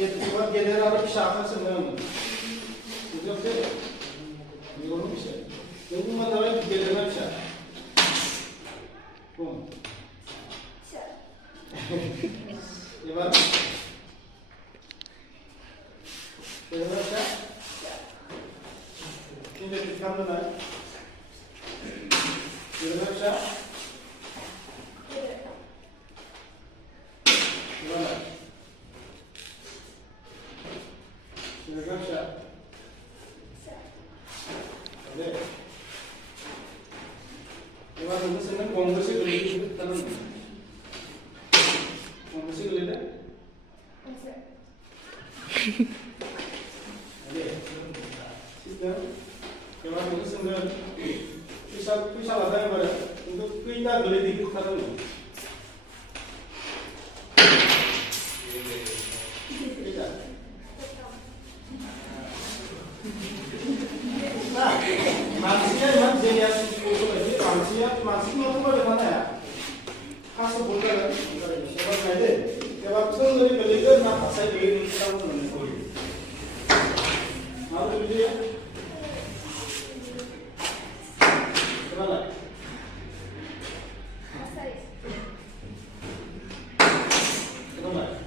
Gelir şarkısın ne oldu? Yok değil. Ne olmuş ya? Bu madalya gelirler bir şey. Bu. Ne var? Gelirler bir şey. Şimdi tıkandı da. Gelirler bir şey. Ada. Ewan itu senang konversi dulu tanam. Konversi dulu dah. Ada. Kita. Ewan itu senang. Pisah ada yang berada. Untuk kita beli dikit tanam. Manusia memang jenis itu lagi manusia itu bagaimana ya? Khas bulgar, sebab ada. Sebab tu dari belajar nak saya belajar kita pun menikmati. Malu belajar. Mana? Mana?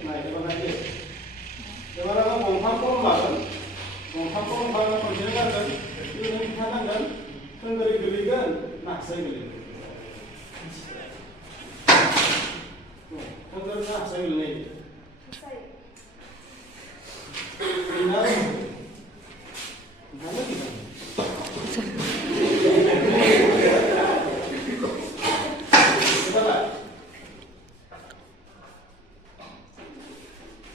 Nah, itu mana dia? Sekarang kan bongkar kan? Bongkar konjungan kan? Itu yang kita kan? Kan dari belikan, nak saya beli. Kan dari nak saya beli. Benar? Benar tidak?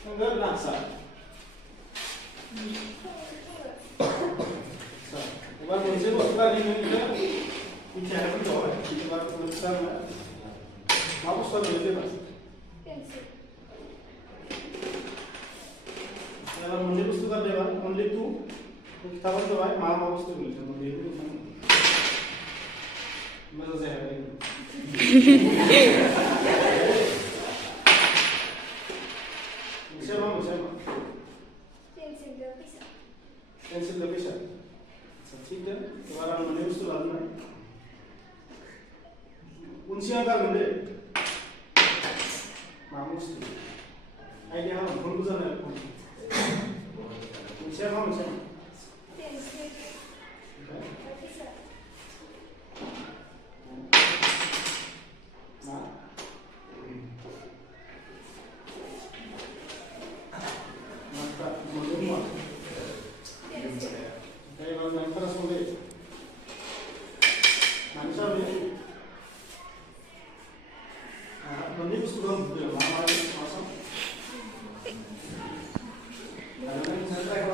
Enggak naksa. Ewan muncul waktu tadi kita bicara pun jauh. Kita baru berusaha. Mau soal itu mas? Kalau muncul itu kan dewan, muncul itu kita pun jauh. Mau itu muncul itu. Masa saya ini. Siapa? Pensil dah bisa. Sacik dah. Keluaran mana itu lalu na. Unsian dah mana? Mamus tu. Idea apa? Bulu sana. Unsian apa unsian? Pensil. Nanti mesti dong, mama masuk. Ada yang saya